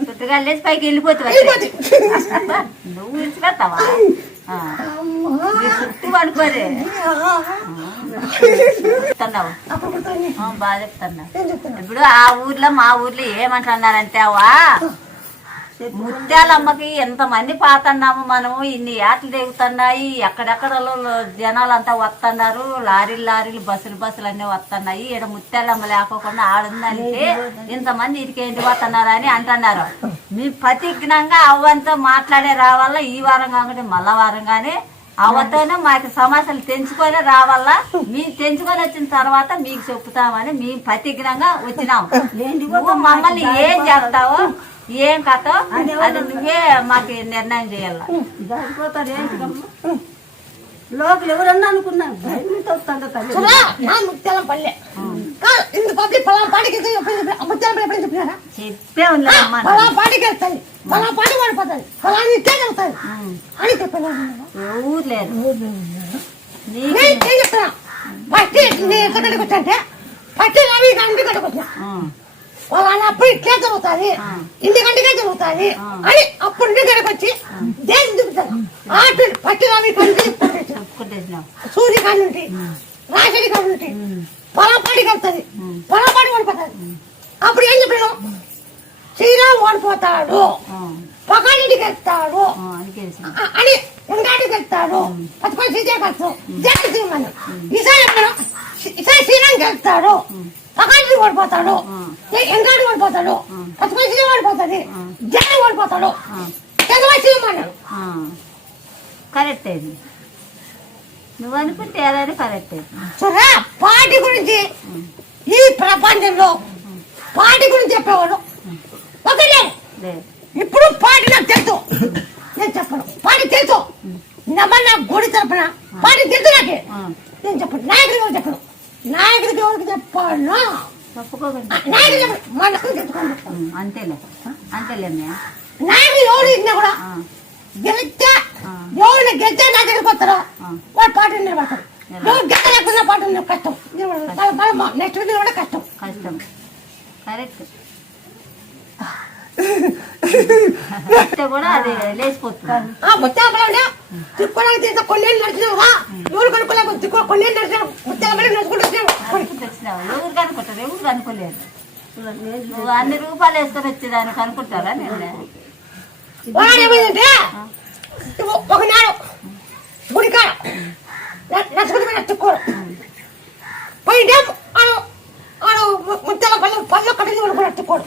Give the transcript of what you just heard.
చుట్టుగా లేచి పైకి వెళ్ళిపోతావు నువ్వు విడిచిపెడతావా చుట్టూ పడుకోరే చెప్తున్నావు బాగా చెప్తున్నా ఇప్పుడు ఆ ఊర్లో మా ఊర్లో ఏమంటున్నారంటే అవా ముత్యాలమ్మకి ఎంతమంది పాతున్నాము మనము ఇన్ని ఏటలు దిగుతున్నాయి ఎక్కడెక్కడ జనాలంతా వస్తున్నారు లారీలు బస్సులు అన్నీ వస్తున్నాయి ఇక్కడ ముత్యాలమ్మ లేకోకుండా ఆడుందంటే ఇంతమంది ఇటుకేంటి వస్తున్నారు అని అంటున్నారు మీ ప్రతిజ్ఞంగా అవ్వంతా మాట్లాడే రావాలా ఈ వారం కాకుండా మళ్ళా వారం కానీ అవతోనే మాకు సమస్యలు తెంచుకొని రావాలా మేము తెంచుకొని వచ్చిన తర్వాత మీకు చెప్తామని మేము ప్రతిజ్ఞంగా వచ్చినాం నువ్వు మమ్మల్ని ఏం చేస్తావో ఏం కథ అది నువ్వే మాకు నిర్ణయం చేయాల లోకలు ఎవరన్నా అనుకున్నాను చెప్పే ఊరు లేదు వాళ్ళ అప్పుడు ఇట్లే జరుగుతుంది ఇంటికంటికే జరుగుతుంది అని అప్పుడు ఇంటికి వచ్చి దేశం చూపుతారు ఆటు పట్టి రవి కంటి సూర్యకాండి ఉంటే రాశడి కాండి ఉంటే పొలపాడికి వెళ్తుంది పొలపాడి ఓడిపోతుంది అప్పుడు ఏం చెప్పాను శ్రీరామ్ ఓడిపోతాడు పకాడింటికి వెళ్తాడు అని ఉండాడికి వెళ్తాడు పట్టుకొని సీతే కలుస్తాడు జగన్ సింహను ఈసారి చెప్పాను ఈసారి శ్రీరామ్కి వెళ్తాడు పకాడి ఓడిపోతాడు ఎంగాడు ఓడిపోతాడు పట్టుకొని ఓడిపోతుంది జగన్ ఓడిపోతాడు సింహన్నాడు కరెక్ట్ అయింది నువ్వు అనుకుంటే ఏదైనా కరెక్ట్ అయింది సరే పార్టీ గురించి ఈ ప్రపంచంలో పార్టీ గురించి చెప్పేవాడు ఒకటే ఇప్పుడు పార్టీ నాకు తెలుసు నేను చెప్పను పార్టీ తెలుసు నా గుడి తరపున పార్టీ తెలుసు నాకే నేను చెప్పను నాయకుడికి ఎవరు చెప్పను నాయకుడికి ఎవరికి చెప్పాను అంతేలే నాయకుడు ఎవరు ఇచ్చినా కూడా గెలిస్తే ఎవరిని గెలిస్తే నా దగ్గరికి వస్తారో వాడు పార్టీ నిలబడతారు ఎవరు గెలలేకుండా పార్టీ కష్టం నెక్స్ట్ కూడా కష్టం కరెక్ట్ కూడా అది లేచిపోతుంది తిప్పుకోవడానికి తీసా కొన్నేళ్ళు నడిచినావా ఎవరు కనుక్కోలేక కొన్నేళ్ళు నడిచినావు ముత్యాలపల్లి నడుచుకుంటూ ఎవరు కనుక్కుంటారు ఎవరు కనుక్కోలేదు నువ్వు అన్ని రూపాయలు వేసుకొని వచ్చేదానికి అనుకుంటారా నేను ఏమైందంటే ఒకనాడు గుడికాడ నడుచుకుంటూ తిక్కోడు పోయింటే ముత్యాల పళ్ళు కడిగి తిక్కోడు